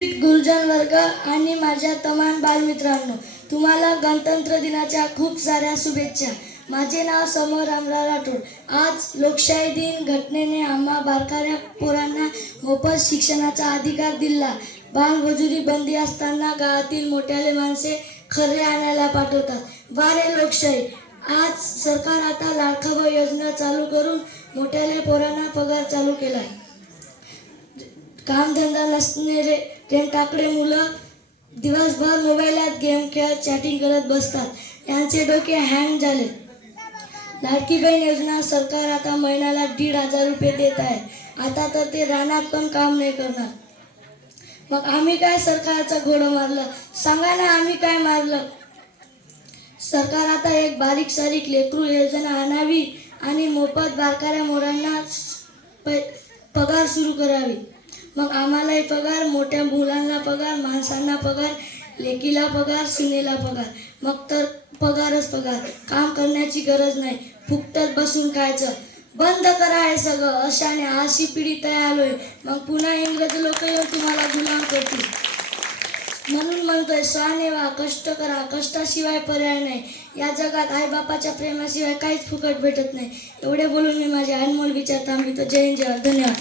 गुरुजन वर्ग आणि माझ्या तमाम बालमित्रांनो, तुम्हाला गणतंत्र दिनाच्या खूप साऱ्या शुभेच्छा. माझे नाव समर रामराव राठोड. आज लोकशाही दिन घटनेने आम्हा बारकाऱ्या पोरांना मोफत शिक्षणाचा अधिकार दिला. बालमजुरी बंदी असताना गावातील मोठ्याले माणसे खरे आणायला पाठवतात. वारे लोकशाही. आज सरकार आता लाडका भाऊ योजना चालू करून मोठ्याले पोरांना पगार चालू केला. कामधंदा नसणारे टाकडे मुलं दिवसभर मोबाईलात गेम खेळत चॅटिंग करत बसतात. यांचे डोके हँग झाले. लाडकी बहीण योजना सरकार आता महिन्याला 1,500 रुपये देत आहे. आता तर ते रानात पण काम नाही करणार. मग आम्ही काय सरकारचं घोडं मारलं? सांगा ना, आम्ही काय मारलं? सरकार आता एक बारीक सारीक लेकरू योजना आणावी आणि मोफत बारकाऱ्या मोरांना पगार सुरू करावी. मग आम्हालाही पगार, मोठ्या मुलांना पगार, माणसांना पगार, लेकीला पगार, सुनेला पगार. मग तर पगारच पगार. काम करण्याची गरज नाही. फुकटात बसून खायचं. बंद करा हे सगळं. अशाने अशी पिढी तयार होईल. मग पुन्हा इंग्रज लोक येऊन तुम्हाला गुलाम करतील. म्हणून म्हणतोय, स्वाने व्हा, कष्ट करा. कष्टाशिवाय पर्याय नाही. या जगात आईबापाच्या प्रेमाशिवाय काहीच फुकट भेटत नाही. एवढे बोलून मी माझे अनमोल विचार थांबवितो. जय हिंद, जय भारत. धन्यवाद.